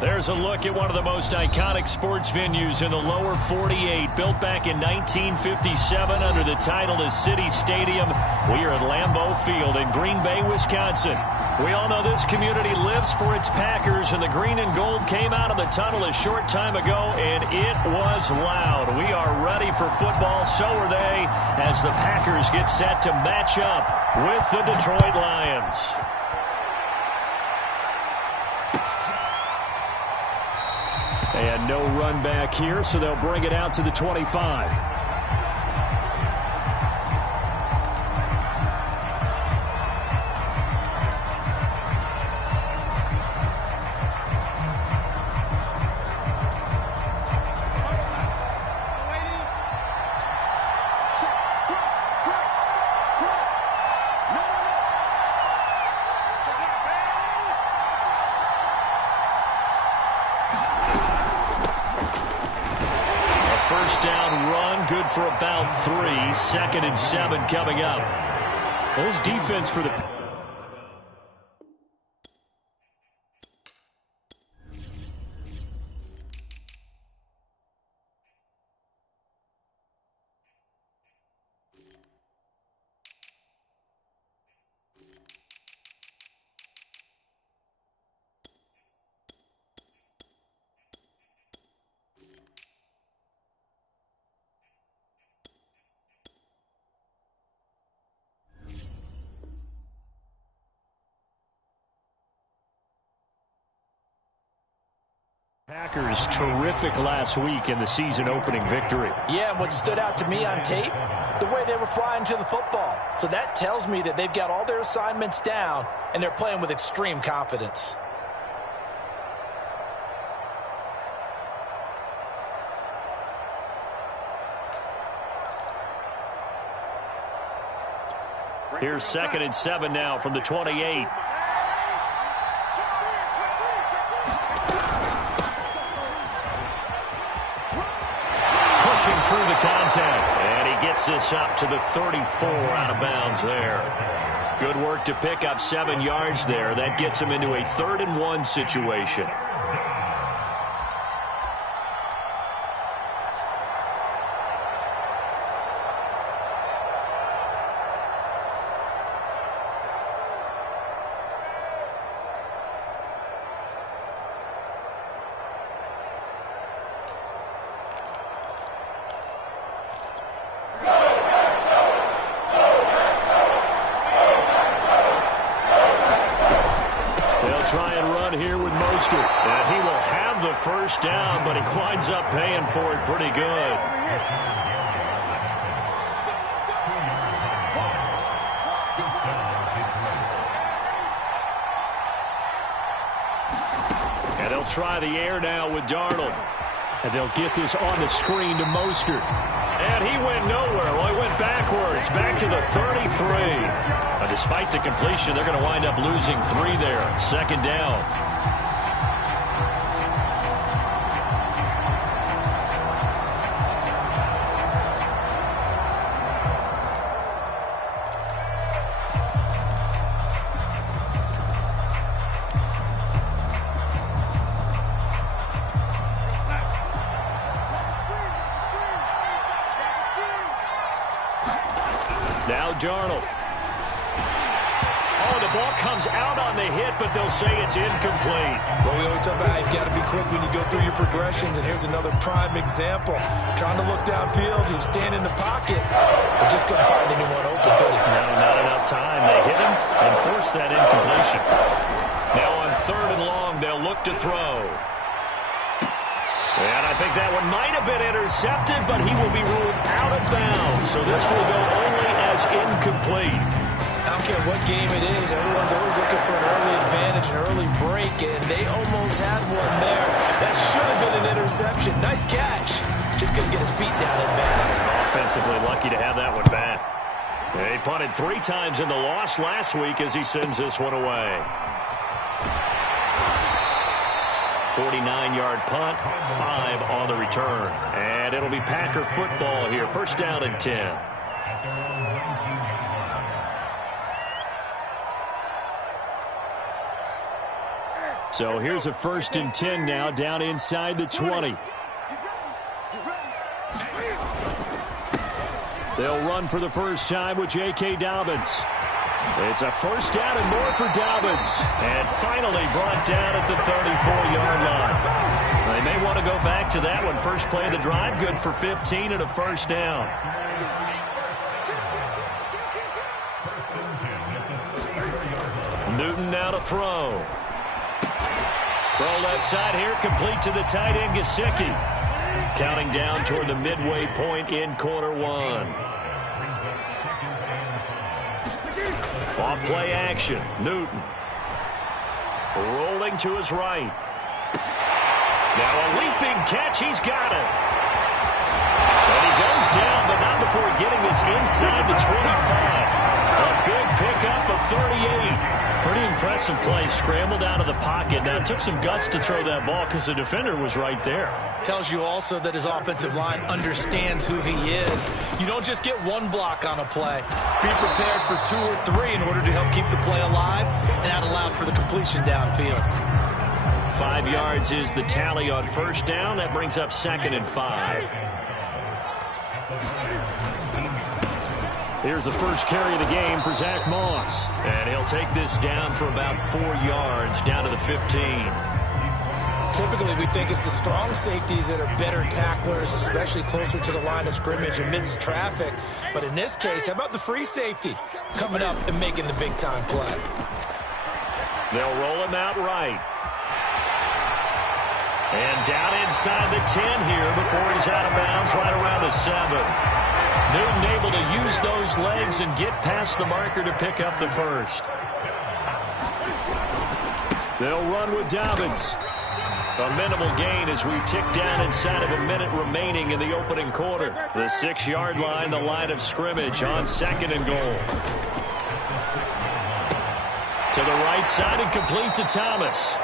There's a look at one of the most iconic sports venues in the lower 48, built back in 1957 under the title of City Stadium. We are at Lambeau Field in Green Bay, Wisconsin. We all know this community lives for its Packers, and the green and gold came out of the tunnel a short time ago, and it was loud. We are ready for football, so are they, as the Packers get set to match up with the Detroit Lions. And no run back here, so they'll bring it out to the 25. First down run, good for about 3. 2nd and 7 coming up. Those defense for the... Packers terrific last week in the season opening victory. Yeah, and what stood out to me on tape, the way they were flying to the football. So that tells me that they've got all their assignments down and they're playing with extreme confidence. Here's 2nd and 7 now from the 28. Through the contact, and he gets this up to the 34, out of bounds there. Good work to pick up 7 yards there. That gets him into a 3rd and 1 situation. Try and run here with Mostert. And he will have the first down, but he winds up paying for it pretty good. And they'll try the air now with Darnold. And they'll get this on the screen to Mostert. And he went nowhere. Well, he went backwards, back to the 33. But despite the completion, they're going to wind up losing 3 there. 2nd down. Now Darnold. Oh, the ball comes out on the hit, but they'll say it's incomplete. Well, we always talk about how you've got to be quick when you go through your progressions, and here's another prime example. Trying to look downfield, he was standing in the pocket, but just couldn't find anyone open, could he? No, not enough time. They hit him and forced that incompletion. Now on 3rd and long, they'll look to throw. And I think that one might have been intercepted, but he will be ruled out of bounds. So this will go only as incomplete. I don't care what game it is. Everyone's always looking for an early advantage, an early break, and they almost had one there. That should have been an interception. Nice catch. Just couldn't get his feet down in bounds. Offensively lucky to have that one back. They punted 3 times in the loss last week as he sends this one away. 49-yard punt, 5 on the return. And it'll be Packer football here. 1st down and 10. So here's a 1st and 10 now, down inside the 20. They'll run for the first time with J.K. Dobbins. It's a 1st down and more for Dobbins. And finally brought down at the 34-yard line. They may want to go back to that one. First play of the drive, good for 15 and a 1st down. Newton now to throw. Throw left side here, complete to the tight end, Gesicki. Counting down toward the midway point in quarter one. Off play action, Newton. Rolling to his right. Now a leaping catch, he's got it. And he goes down, but not before getting this inside the 25. A big pickup of 38. Pretty impressive play. Scrambled out of the pocket. Now, it took some guts to throw that ball because the defender was right there. Tells you also that his offensive line understands who he is. You don't just get one block on a play. Be prepared for 2 or 3 in order to help keep the play alive and not allow for the completion downfield. 5 yards is the tally on 1st down. That brings up 2nd and 5. Here's the first carry of the game for Zach Moss. And he'll take this down for about 4 yards, down to the 15. Typically, we think it's the strong safeties that are better tacklers, especially closer to the line of scrimmage amidst traffic. But in this case, how about the free safety coming up and making the big-time play? They'll roll him out right. And down inside the 10 here before he's out of bounds right around the 7. Newton able to use those legs and get past the marker to pick up the 1st. They'll run with Dobbins. A minimal gain as we tick down inside of a minute remaining in the opening quarter. The 6-yard line, the line of scrimmage on 2nd and goal. To the right side and complete to Thomas.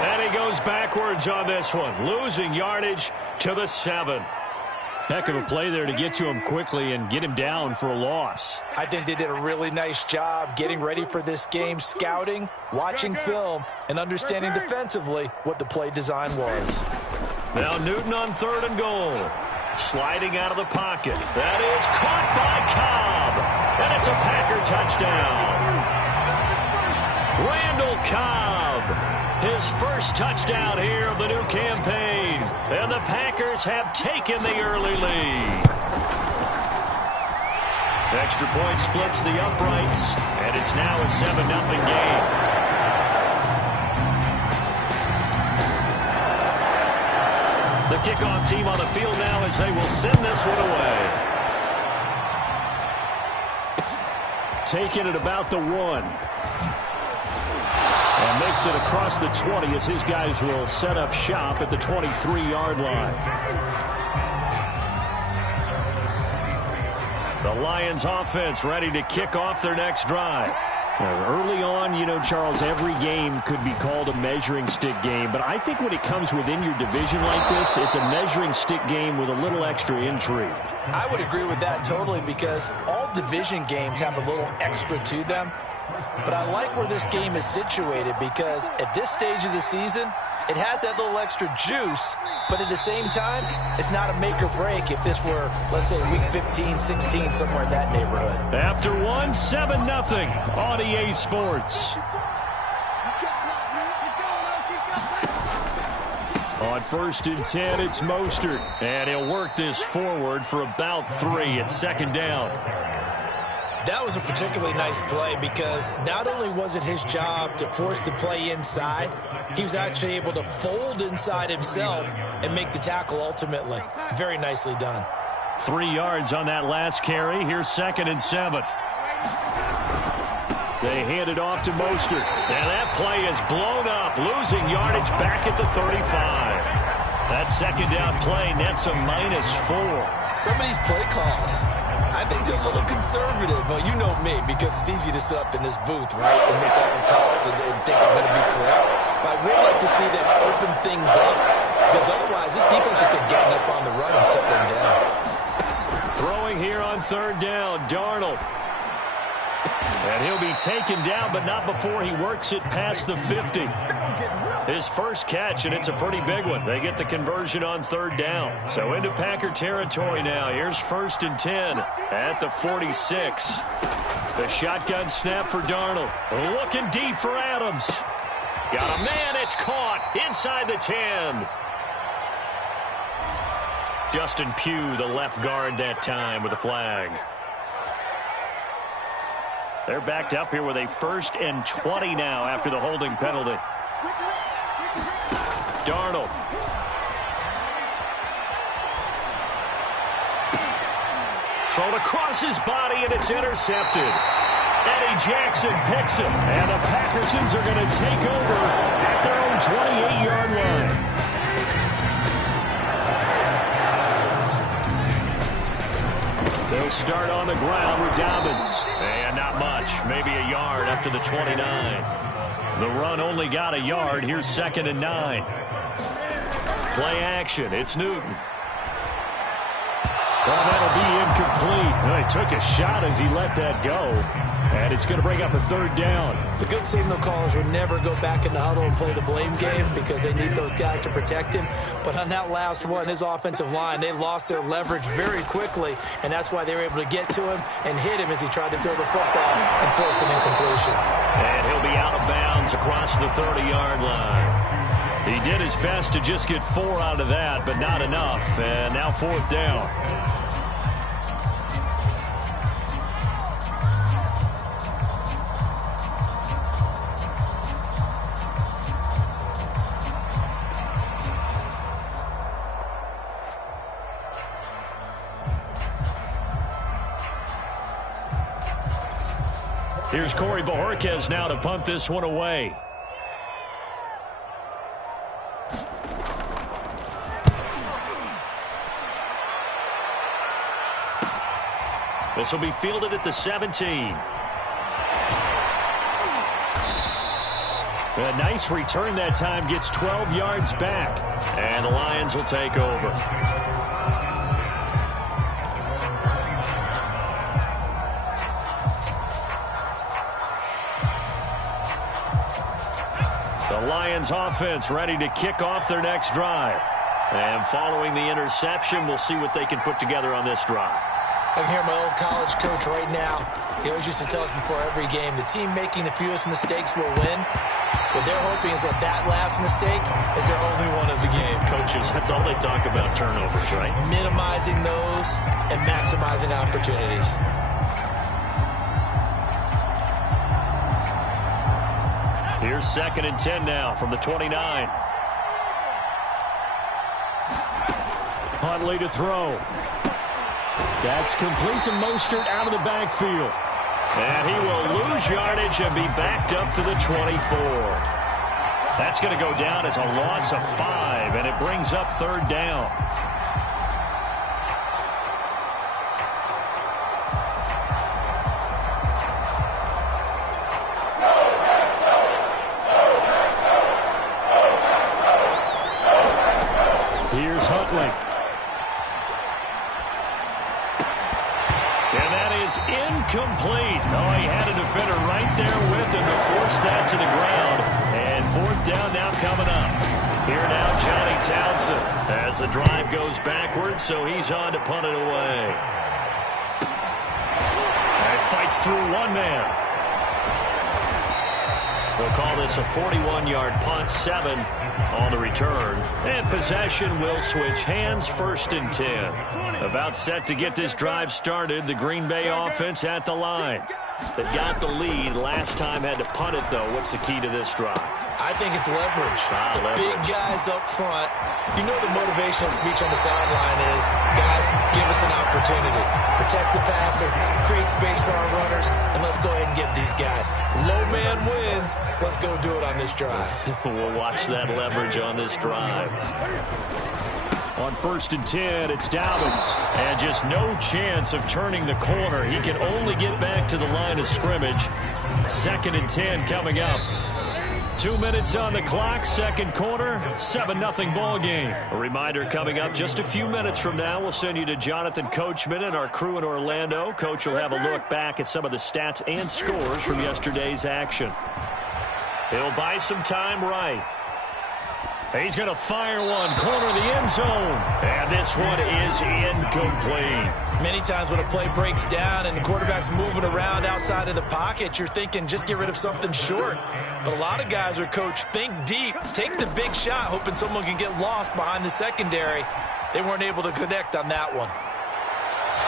And he goes backwards on this one, losing yardage to the 7. Heck of a play there to get to him quickly and get him down for a loss. I think they did a really nice job getting ready for this game, scouting, watching film, and understanding defensively what the play design was. Now Newton on 3rd and goal. Sliding out of the pocket. That is caught by Cobb. And it's a Packer touchdown. Randall Cobb. His first touchdown here of the new campaign. And the Packers have taken the early lead. Extra point splits the uprights, and it's now a 7-0 game. The kickoff team on the field now as they will send this one away. Taking it about the 1. And makes it across the 20 as his guys will set up shop at the 23-yard line. The Lions offense ready to kick off their next drive. Early on, you know, Charles, every game could be called a measuring stick game. But I think when it comes within your division like this, it's a measuring stick game with a little extra intrigue. I would agree with that totally because all division games have a little extra to them. But I like where this game is situated because at this stage of the season, it has that little extra juice, but at the same time, it's not a make or break if this were, let's say, week 15, 16, somewhere in that neighborhood. After 7-0 on EA Sports. On 1st and 10, it's Mostert. And he'll work this forward for about 3 at 2nd down. That was a particularly nice play because not only was it his job to force the play inside, he was actually able to fold inside himself and make the tackle ultimately. Very nicely done. 3 yards on that last carry. Here's 2nd and 7. They hand it off to Mostert. And that play is blown up, losing yardage back at the 35. That 2nd down play nets a -4. Some of these play calls, I think they're a little conservative, but you know me, because it's easy to sit up in this booth, right, and make all the calls and think I'm going to be correct. But I would like to see them open things up, because otherwise this defense is going to gang up on the run and shut them down. Throwing here on 3rd down, Darnold. And he'll be taken down, but not before he works it past the 50. His first catch, and it's a pretty big one. They get the conversion on third down. So into Packer territory now. Here's 1st and 10 at the 46. The shotgun snap for Darnold. Looking deep for Adams. Got a man. It's caught inside the 10. Justin Pugh, the left guard that time with a flag. They're backed up here with a 1st and 20 now after the holding penalty. Darnold. Thrown across his body, and it's intercepted. Eddie Jackson picks him, and the Packersons are going to take over at their own 28-yard line. They'll start on the ground with Dobbins. And not much, maybe a yard up to the 29. The run only got a yard. Here's 2nd and 9. Play action. It's Newton. Well, that'll be incomplete. Well, he took a shot as he let that go. And it's going to bring up a 3rd down. The good signal callers would never go back in the huddle and play the blame game because they need those guys to protect him. But on that last one, his offensive line, they lost their leverage very quickly, and that's why they were able to get to him and hit him as he tried to throw the football and force an incompletion. And he'll be out of bounds across the 30-yard line. He did his best to just get 4 out of that, but not enough. And now 4th down. Here's Corey Bojorquez now to punt this one away. This will be fielded at the 17. A nice return that time, gets 12 yards back. And the Lions will take over. The Lions offense ready to kick off their next drive. And following the interception, we'll see what they can put together on this drive. I can hear my old college coach right now. He always used to tell us before every game, the team making the fewest mistakes will win. What they're hoping is that that last mistake is their only one of the game. Coaches, that's all they talk about, turnovers, right? Minimizing those and maximizing opportunities. Here's 2nd and 10 now from the 29. Huntley to throw. That's complete to Mostert out of the backfield. And he will lose yardage and be backed up to the 24. That's going to go down as a loss of 5, and it brings up 3rd down. Here's Huntley. And that is incomplete. Oh, he had a defender right there with him to force that to the ground. And 4th down now coming up. Here now, Johnny Townsend as the drive goes backwards, so he's on to punt it away. And fights through one man. We'll call this a 41-yard punt, 7 on the return. And possession will switch hands, 1st and 10. About set to get this drive started, the Green Bay offense at the line. They got the lead. Last time had to punt it, though. What's the key to this drive? I think it's leverage. Leverage. Big guys up front. You know the motivational speech on the sideline is, guys, give us an opportunity. Protect the passer, create space for our runners, and let's go ahead and get these guys. Low man wins. Let's go do it on this drive. We'll watch that leverage on this drive. On 1st and 10, it's Dobbins. And just no chance of turning the corner. He can only get back to the line of scrimmage. 2nd and 10 coming up. 2 minutes on the clock, second quarter, 7-0 ball game. A reminder coming up just a few minutes from now, we'll send you to Jonathan Coachman and our crew in Orlando. Coach will have a look back at some of the stats and scores from yesterday's action. He'll buy some time right. He's going to fire one, corner of the end zone. And this one is incomplete. Many times when a play breaks down and the quarterback's moving around outside of the pocket, you're thinking just get rid of something short. But a lot of guys are coached, think deep, take the big shot, hoping someone can get lost behind the secondary. They weren't able to connect on that one.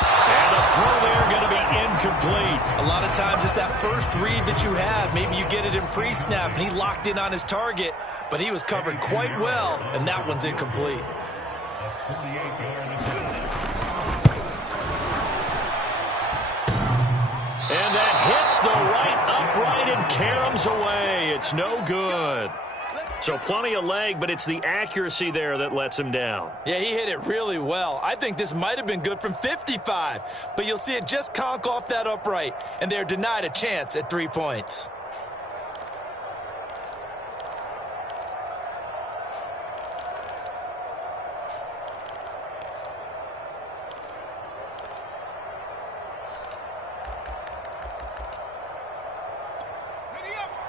And the throw there going to be incomplete. A lot of times it's that first read that you have. Maybe you get it in pre-snap, and he locked in on his target, but he was covered quite well, and that one's incomplete. And that hits the right upright and caroms away. It's no good. So plenty of leg, but it's the accuracy there that lets him down. Yeah, he hit it really well. I think this might have been good from 55, but you'll see it just conk off that upright, and they're denied a chance at 3 points.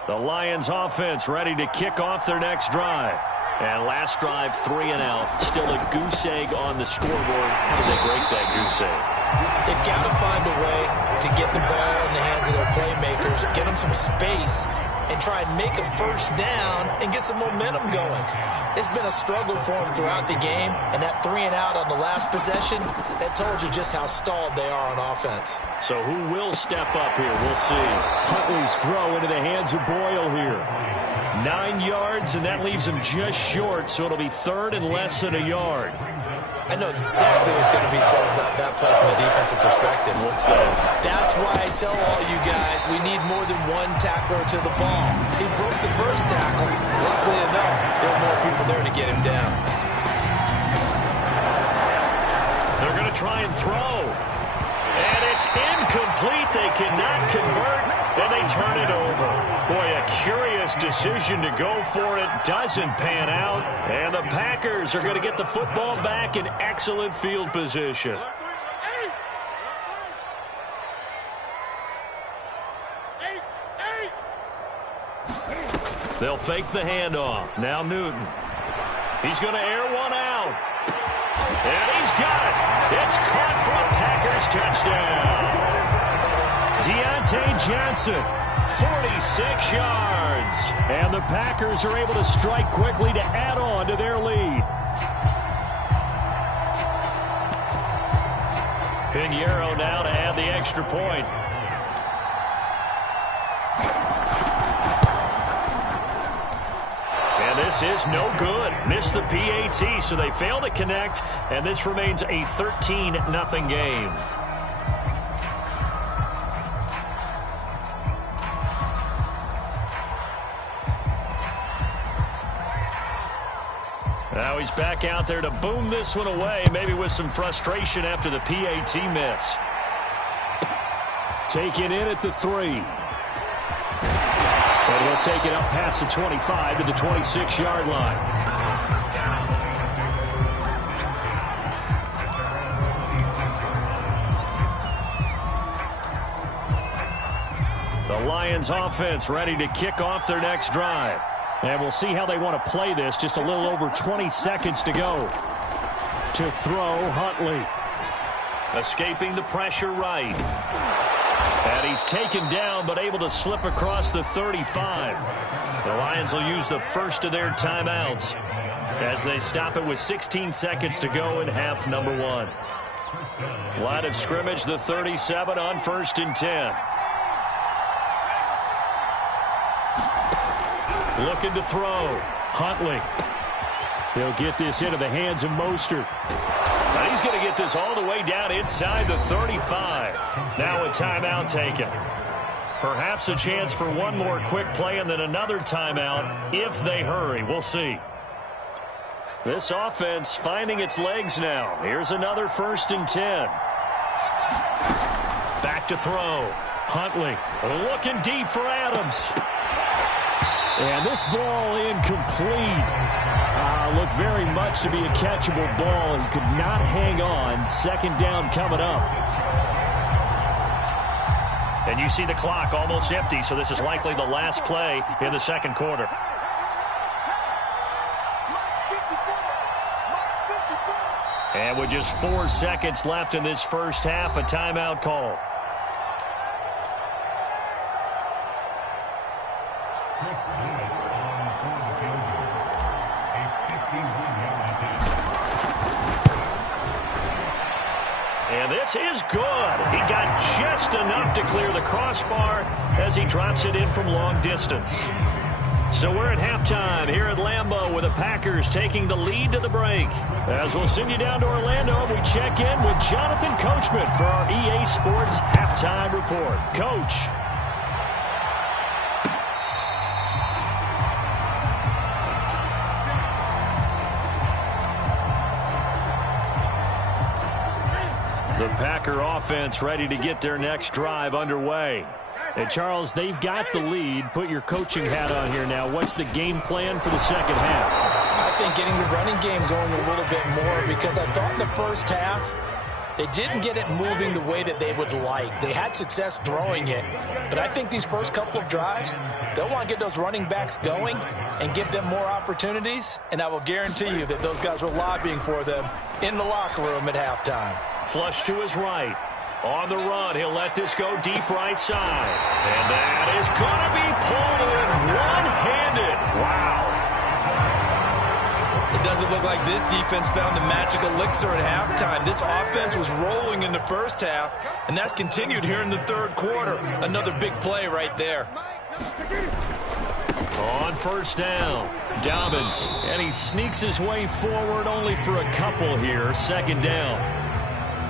The Lions offense ready to kick off their next drive. And last drive, 3 and out. Still a goose egg on the scoreboard. How did they break that goose egg? They've got to find a way to get the ball in the hands of their playmakers, get them some space, and try and make a first down and get some momentum going. It's been a struggle for them throughout the game, and that 3 and out on the last possession, that told you just how stalled they are on offense. So who will step up here? We'll see. Huntley's throw into the hands of Boyle here. 9 yards, and that leaves him just short, so it'll be third and less than a yard. I know exactly what's going to be said about that play from the defensive perspective. What's that? That's why I tell all you guys we need more than one tackler to the ball. He broke the first tackle. Luckily enough, there were more people there to get him down. They're going to try and throw. And it's incomplete. They cannot convert, and they turn it over. Boy, a curious decision to go for it. Doesn't pan out. And the Packers are going to get the football back in excellent field position. They'll fake the handoff. Now Newton. He's going to air one out. And he's got it. It's caught for a Packers touchdown. Deontay Johnson, 46 yards. And the Packers are able to strike quickly to add on to their lead. Pinheiro now to add the extra point. And this is no good. Missed the PAT, so they fail to connect, and this remains a 13-0 game. Now he's back out there to boom this one away, maybe with some frustration after the PAT miss. Taken in at the 3. And we'll take it up past the 25 to the 26-yard line. The Lions offense ready to kick off their next drive. And we'll see how they want to play this. Just a little over 20 seconds to go. To throw, Huntley. Escaping the pressure right. And he's taken down, but able to slip across the 35. The Lions will use the first of their timeouts as they stop it with 16 seconds to go in half number 1. Line of scrimmage, the 37 on 1st and 10. Looking to throw. Huntley. He'll get this into the hands of Mostert. And he's going to get this all the way down inside the 35. Now a timeout taken. Perhaps a chance for one more quick play and then another timeout if they hurry. We'll see. This offense finding its legs now. Here's another 1st and 10. Back to throw. Huntley looking deep for Adams. And this ball incomplete. Looked very much to be a catchable ball and could not hang on. 2nd down coming up. And you see the clock almost empty, so this is likely the last play in the 2nd quarter. And with just 4 seconds left in this first half, a timeout call. And this is good. He got just enough to clear the crossbar as he drops it in from long distance. So we're at halftime here at Lambeau with the Packers taking the lead to the break. As we'll send you down to Orlando, we check in with Jonathan Coachman for our EA Sports Halftime Report. Coach. The Packer offense ready to get their next drive underway. And Charles, they've got the lead. Put your coaching hat on here now. What's the game plan for the second half? I think getting the running game going a little bit more, because I thought in the first half they didn't get it moving the way that they would like. They had success throwing it, but I think these first couple of drives, they'll want to get those running backs going and give them more opportunities, and I will guarantee you that those guys were lobbying for them in the locker room at halftime. Flush to his right. On the run, he'll let this go deep right side. And that is going to be pulled in one-handed. Wow. It doesn't look like this defense found the magic elixir at halftime. This offense was rolling in the first half, and that's continued here in the third quarter. Another big play right there. On first down, Dobbins. And he sneaks his way forward only for a couple here. Second down.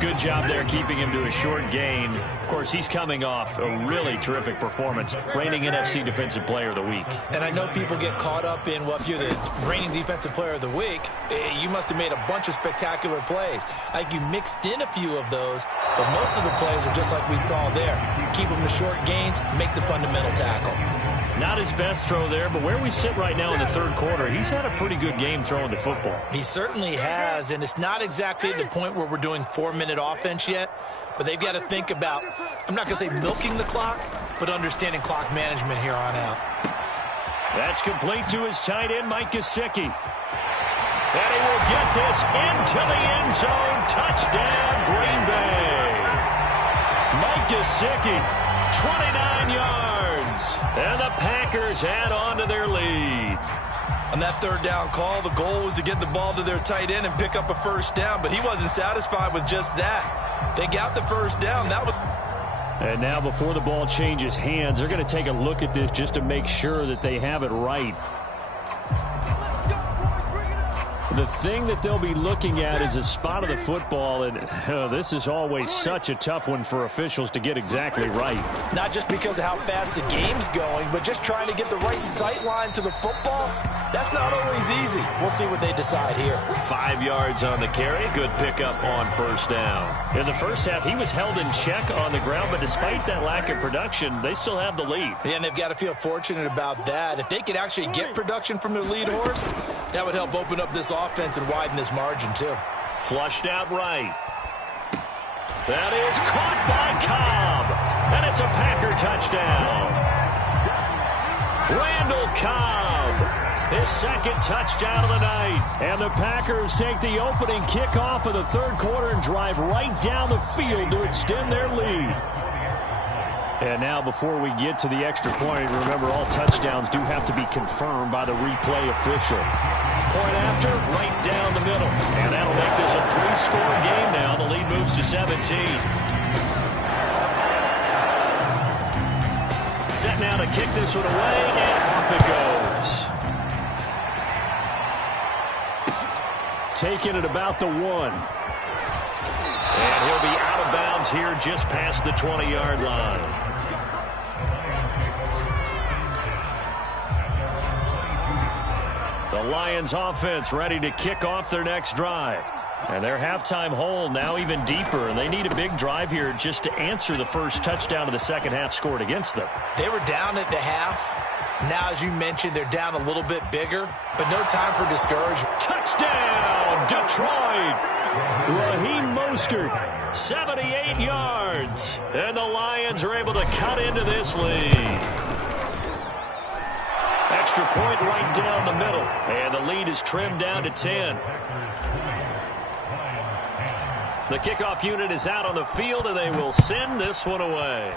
Good job there keeping him to a short gain. Of course, he's coming off a really terrific performance, reigning NFC Defensive Player of the Week. And I know people get caught up in, well, if you're the reigning Defensive Player of the Week, you must have made a bunch of spectacular plays. I think you mixed in a few of those, but most of the plays are just like we saw there. Keep them to short gains, make the fundamental tackle. Not his best throw there, but where we sit right now in the third quarter, he's had a pretty good game throwing the football. He certainly has, and it's not exactly at the point where we're doing 4-minute offense yet, but they've got to think about, I'm not going to say milking the clock, but understanding clock management here on out. That's complete to his tight end, Mike Gesicki. And he will get this into the end zone. Touchdown, Green Bay. Mike Gesicki, 29 yards. And the Packers add on to their lead. On that third down call, the goal was to get the ball to their tight end and pick up a first down, but he wasn't satisfied with just that. They got the first down. And now before the ball changes hands, they're going to take a look at this just to make sure that they have it right. The thing that they'll be looking at is a spot of the football, and this is always such a tough one for officials to get exactly right. Not just because of how fast the game's going, but just trying to get the right sight line to the football. That's not always easy. We'll see what they decide here. 5 yards on the carry. Good pickup on first down. In the first half, he was held in check on the ground, but despite that lack of production, they still have the lead. Yeah, and they've got to feel fortunate about that. If they could actually get production from their lead horse, that would help open up this offense and widen this margin, too. Flushed out right. That is caught by Cobb. And it's a Packer touchdown. Randall Cobb. His second touchdown of the night. And the Packers take the opening kickoff of the third quarter and drive right down the field to extend their lead. And now before we get to the extra point, remember all touchdowns do have to be confirmed by the replay official. Point after, right down the middle. And that'll make this a 3-score game now. The lead moves to 17. Set now to kick this one away, and off it goes. Taking it about the 1. And he'll be out of bounds here just past the 20-yard line. The Lions offense ready to kick off their next drive. And their halftime hole now even deeper. And they need a big drive here just to answer the first touchdown of the second half scored against them. They were down at the half. Now, as you mentioned, they're down a little bit bigger, but no time for discouragement. Touchdown, Detroit! Raheem Mostert, 78 yards. And the Lions are able to cut into this lead. Extra point right down the middle. And the lead is trimmed down to 10. The kickoff unit is out on the field, and they will send this one away.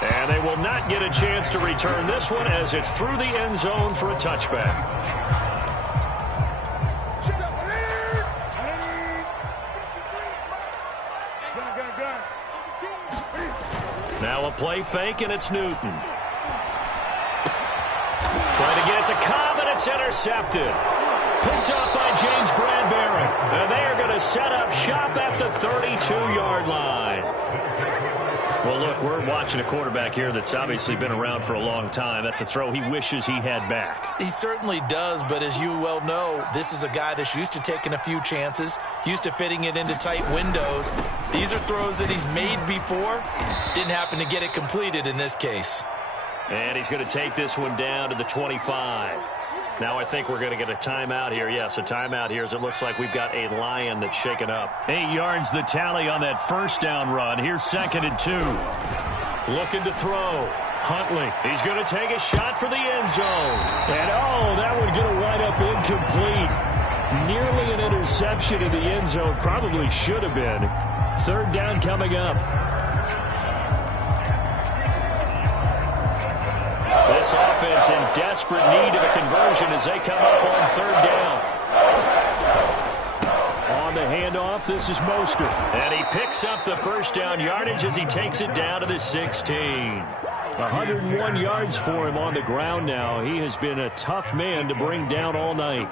And they will not get a chance to return this one as it's through the end zone for a touchback. Now a play fake, and it's Newton. Trying to get it to Cobb, and it's intercepted. Picked up by James Bradbury. And they are going to set up shop at the 32-yard line. Well, look, we're watching a quarterback here that's obviously been around for a long time. That's a throw he wishes he had back. He certainly does, but as you well know, this is a guy that's used to taking a few chances, used to fitting it into tight windows. These are throws that he's made before. Didn't happen to get it completed in this case. And he's going to take this one down to the 25. Now I think we're going to get a timeout here. Yes, a timeout here as it looks like we've got a Lion that's shaken up. 8 yards the tally on that first down run. Here's 2nd and 2. Looking to throw. Huntley. He's going to take a shot for the end zone. And, oh, that would get a wind up incomplete. Nearly an interception in the end zone. Probably should have been. 3rd down coming up. This offense in desperate need of a conversion as they come up on 3rd down. On the handoff, this is Mostert. And he picks up the first down yardage as he takes it down to the 16. 101 yards for him on the ground now. He has been a tough man to bring down all night.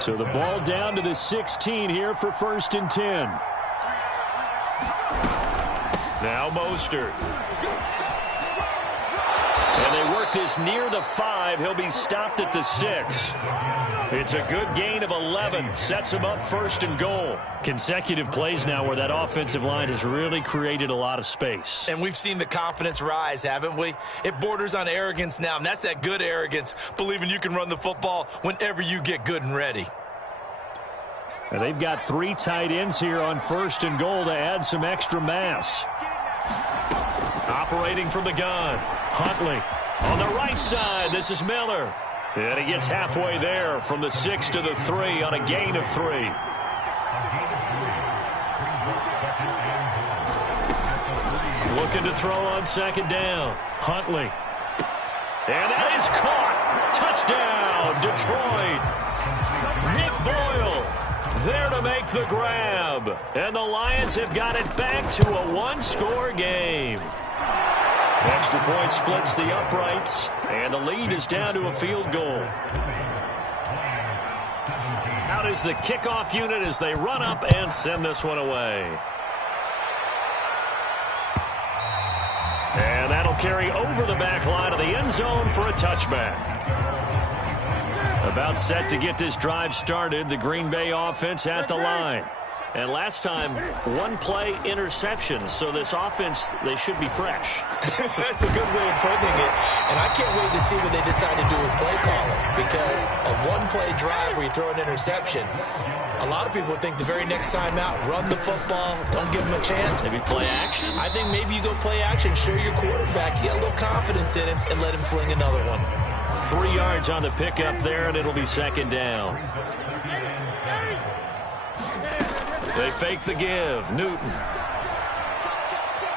So the ball down to the 16 here for 1st and 10. Now Mostert. And they work this near the 5. He'll be stopped at the 6. It's a good gain of 11. Sets him up 1st and goal. Consecutive plays now where that offensive line has really created a lot of space. And we've seen the confidence rise, haven't we? It borders on arrogance now, and that's that good arrogance, believing you can run the football whenever you get good and ready. And they've got 3 tight ends here on 1st and goal to add some extra mass. Operating from the gun. Huntley on the right side. This is Miller. And he gets halfway there from the 6 to the 3 on a gain of 3. Looking to throw on 2nd down. Huntley. And that is caught. Touchdown, Detroit. Nick Boyle there to make the grab. And the Lions have got it back to a 1-score game. Extra point splits the uprights, and the lead is down to a field goal. Out is the kickoff unit as they run up and send this one away. And that'll carry over the back line of the end zone for a touchback. About set to get this drive started, the Green Bay offense at the line. And last time, 1-play interception. So this offense, they should be fresh. That's a good way of putting it. And I can't wait to see what they decide to do with play calling. Because a 1-play drive where you throw an interception, a lot of people think the very next time out, run the football, don't give them a chance. Maybe play action? I think maybe you go play action, show your quarterback, get a little confidence in him, and let him fling another one. 3 yards on the pickup there, and it'll be 2nd down. They fake the give. Newton.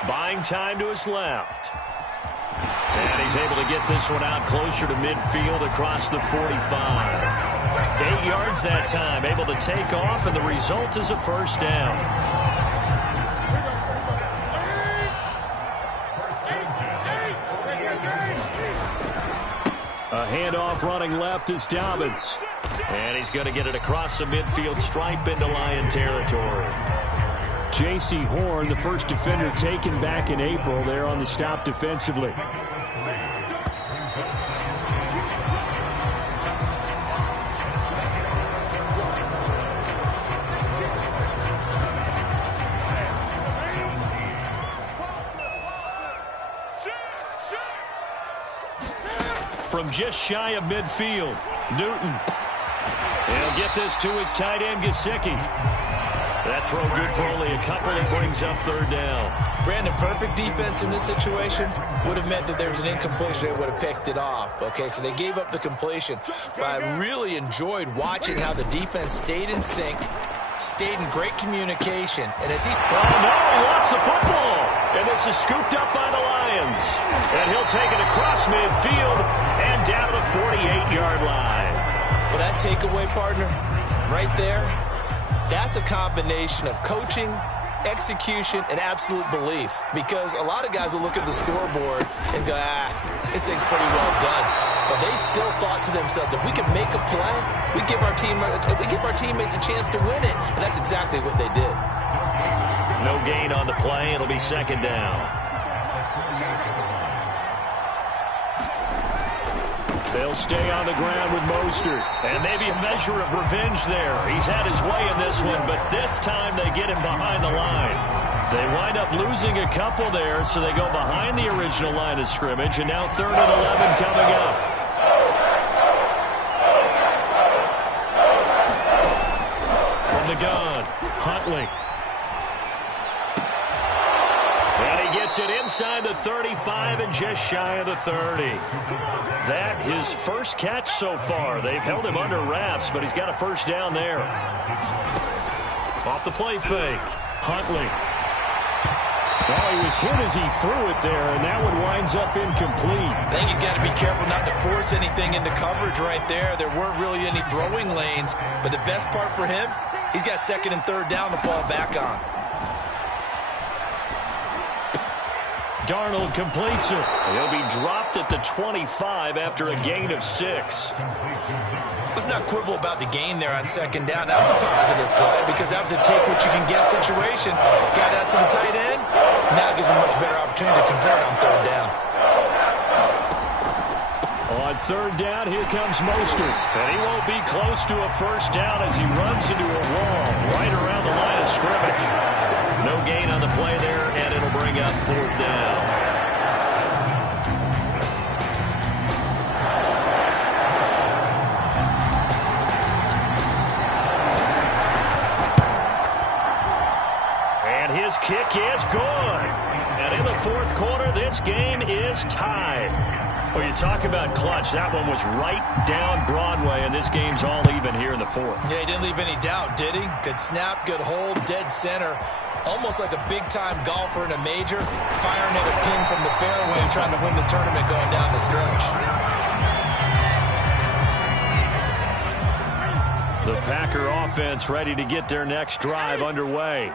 Buying time to his left. And he's able to get this one out closer to midfield across the 45. 8 yards that time. Able to take off, and the result is a 1st down. A handoff running left is Dobbins. And he's going to get it across the midfield stripe into Lion territory. J.C. Horn, the first defender taken back in April, there on the stop defensively. From just shy of midfield, Newton. He'll get this to his tight end, Gesicki. That throw good for only a couple. It brings up third down. Brandon, perfect defense in this situation would have meant that there was an incompletion. They would have picked it off. Okay, so they gave up the completion. But I really enjoyed watching how the defense stayed in sync, stayed in great communication. And as he... Oh, no, he lost the football. And this is scooped up by the Lions. And he'll take it across midfield and down the 48-yard line. Well, that takeaway, partner, right there, that's a combination of coaching, execution, and absolute belief. Because a lot of guys will look at the scoreboard and go, this thing's pretty well done. But they still thought to themselves, if we can make a play, we give our teammates a chance to win it. And that's exactly what they did. No gain on the play. It'll be second down. They'll stay on the ground with Mostert. And maybe a measure of revenge there. He's had his way in this one, but this time they get him behind the line. They wind up losing a couple there, so they go behind the original line of scrimmage, and now 3rd and 11 coming up. From the gun, Huntley. And he gets it inside the 35 and just shy of the 30. That his first catch so far. They've held him under wraps, but he's got a first down there. Off the play fake, Huntley. Well, he was hit as he threw it there, and that one winds up incomplete. I think he's got to be careful not to force anything into coverage right there. There weren't really any throwing lanes, but the best part for him, he's got 2nd and 3rd down to fall back on. Darnold completes it. He'll be dropped at the 25 after a gain of 6. Let's not quibble about the gain there on 2nd down. That was a positive play because that was a take-what-you-can-get situation. Got out to the tight end. Now gives him a much better opportunity to convert on 3rd down. On 3rd down, here comes Mostert. And he won't be close to a first down as he runs into a wall right around the line of scrimmage. No gain on the play there, and it'll bring up 4th down. And his kick is good. And in the 4th quarter, this game is tied. Well, you talk about clutch. That one was right down Broadway, and this game's all even here in the 4th. Yeah, he didn't leave any doubt, did he? Good snap, good hold, dead center. Almost like a big-time golfer in a major, firing at a pin from the fairway, trying to win the tournament going down the stretch. The Packer offense ready to get their next drive underway.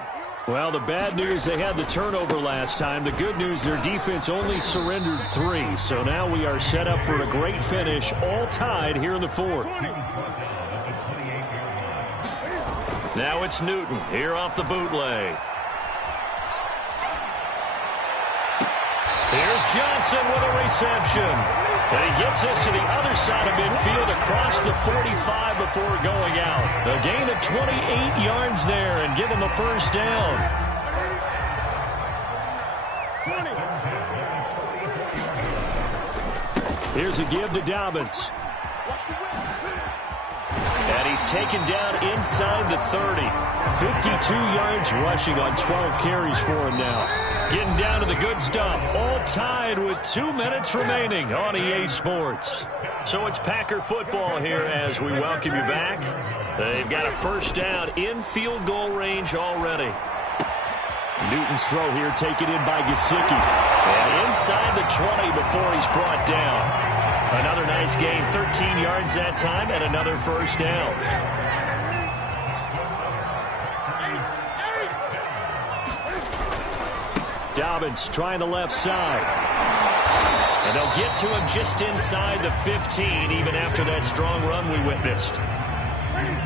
Well, the bad news, they had the turnover last time. The good news, their defense only surrendered 3. So now we are set up for a great finish, all tied here in the 4th. Now it's Newton here off the bootleg. Here's Johnson with a reception. And he gets us to the other side of midfield across the 45 before going out. A gain of 28 yards there and give him a first down. Here's a give to Dobbins. And he's taken down inside the 30. 52 yards rushing on 12 carries for him now. Getting down to the good stuff. All tied with 2 minutes remaining on EA Sports. So it's Packer football here as we welcome you back. They've got a first down in field goal range already. Newton's throw here taken in by Gesicki. And inside the 20 before he's brought down. Another nice gain, 13 yards that time, and another first down. Dobbins trying the left side. And they'll get to him just inside the 15, even after that strong run we witnessed.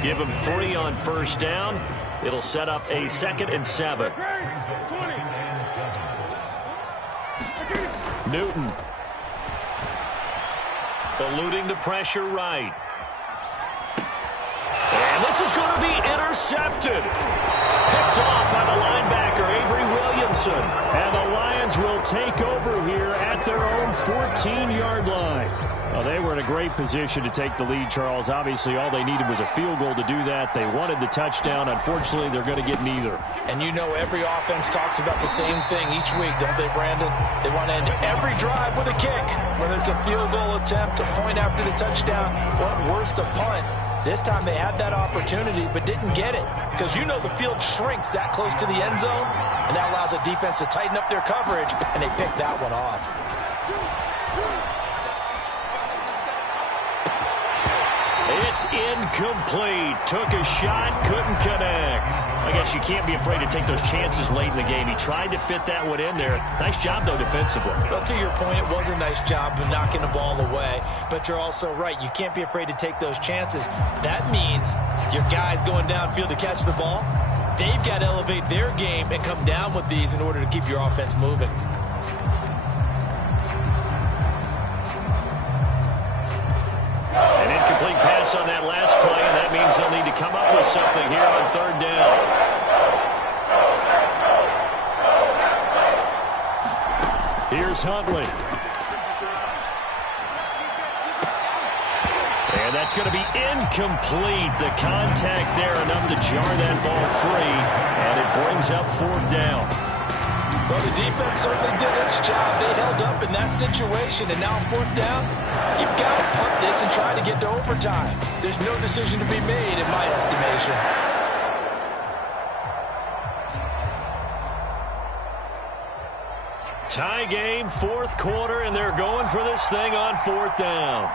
Give him 3 on first down. It'll set up a 2nd and 7. Newton. Eluding the pressure right. And this is going to be intercepted. Picked off by the linebacker, Avery Williamson. And the Lions will take over here at their own 14-yard line. Well, they were in a great position to take the lead, Charles. Obviously, all they needed was a field goal to do that. They wanted the touchdown. Unfortunately, they're going to get neither. And you know every offense talks about the same thing each week, don't they, Brandon? They want to end every drive with a kick, whether it's a field goal attempt, a point after the touchdown, or worse, a punt. This time they had that opportunity but didn't get it because you know the field shrinks that close to the end zone, and that allows a defense to tighten up their coverage, and they picked that one off. It's incomplete. Took a shot, couldn't connect. I guess you can't be afraid to take those chances late in the game. He tried to fit that one in there. Nice job, though, defensively. Well, to your point, it was a nice job of knocking the ball away. But you're also right. You can't be afraid to take those chances. That means your guys going downfield to catch the ball, they've got to elevate their game and come down with these in order to keep your offense moving. An incomplete pass on that last play, and that means they'll need to come up with something here on third down. Here's Huntley. And that's going to be incomplete. The contact there enough to jar that ball free, and it brings up fourth down. Well, the defense certainly did its job. They held up in that situation, and now on fourth down, you've got to punt this and try to get to overtime. There's no decision to be made in my estimation. Tie game, fourth quarter, and they're going for this thing on fourth down.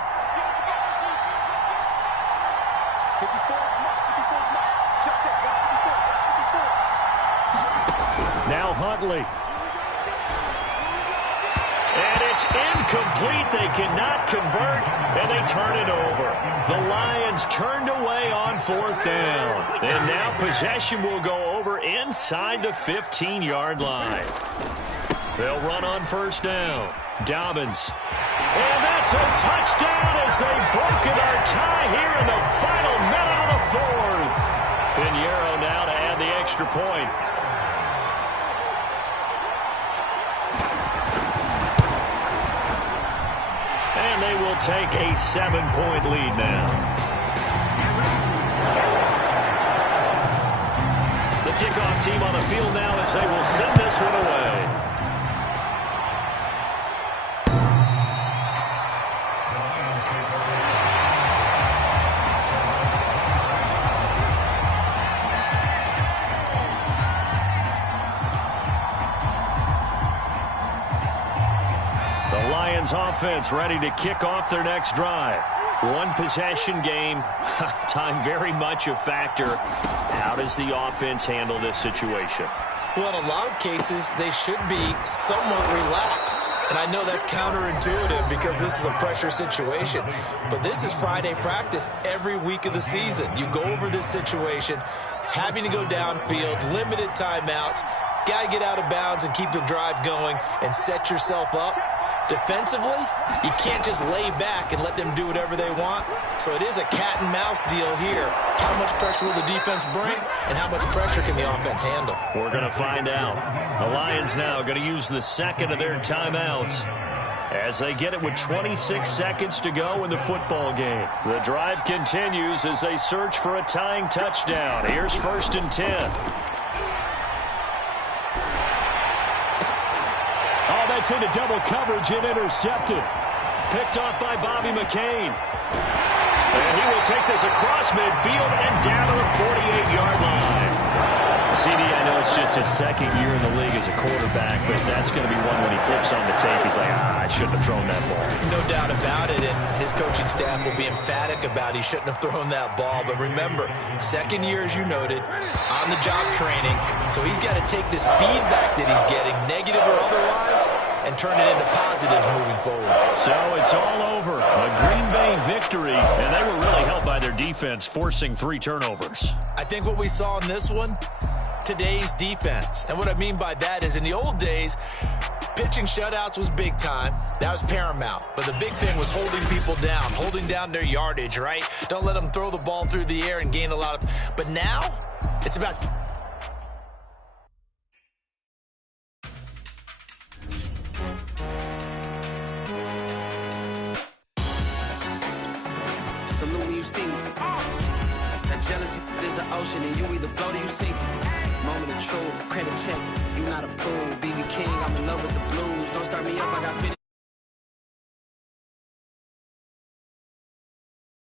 Now Huntley. And it's incomplete. They cannot convert, and they turn it over. The Lions turned away on fourth down. And now possession will go over inside the 15-yard line. They'll run on first down. Dobbins. And that's a touchdown as they've broken our tie here in the final minute of the fourth. Pinheiro now to add the extra point. And they will take a 7-point lead now. The kickoff team on the field now as they will send this one away. Offense ready to kick off their next drive. One possession game. Time very much a factor. How does the offense handle this situation? Well, in a lot of cases, they should be somewhat relaxed. And I know that's counterintuitive because this is a pressure situation. But this is Friday practice every week of the season. You go over this situation, having to go downfield, limited timeouts, got to get out of bounds and keep the drive going and set yourself up. Defensively, you can't just lay back and let them do whatever they want. So it is a cat and mouse deal here. How much pressure will the defense bring, and how much pressure can the offense handle? We're going to find out. The Lions now going to use the second of their timeouts as they get it with 26 seconds to go in the football game. The drive continues as they search for a tying touchdown. Here's 1st and 10. That's into double coverage and intercepted. Picked off by Bobby McCain. And he will take this across midfield and down to the 48-yard line. CD, I know it's just his second year in the league as a quarterback, but that's going to be one when he flips on the tape. He's like, I shouldn't have thrown that ball. No doubt about it, and his coaching staff will be emphatic about he shouldn't have thrown that ball. But remember, second year, as you noted, on-the-job training, so he's got to take this feedback that he's getting, negative or otherwise, and turn it into positives moving forward. So it's all over. A Green Bay victory, and they were really helped by their defense, forcing 3 turnovers. I think what we saw in this one, today's defense. And what I mean by that is in the old days, pitching shutouts was big time. That was paramount. But the big thing was holding people down, holding down their yardage, right? Don't let them throw the ball through the air and gain a lot of... But now, it's about... Jealousy is an ocean, and you either float or you sink it. Moment of truth, credit check, you not approved. BB King, I'm in love with the blues. Don't start me up, I got 50.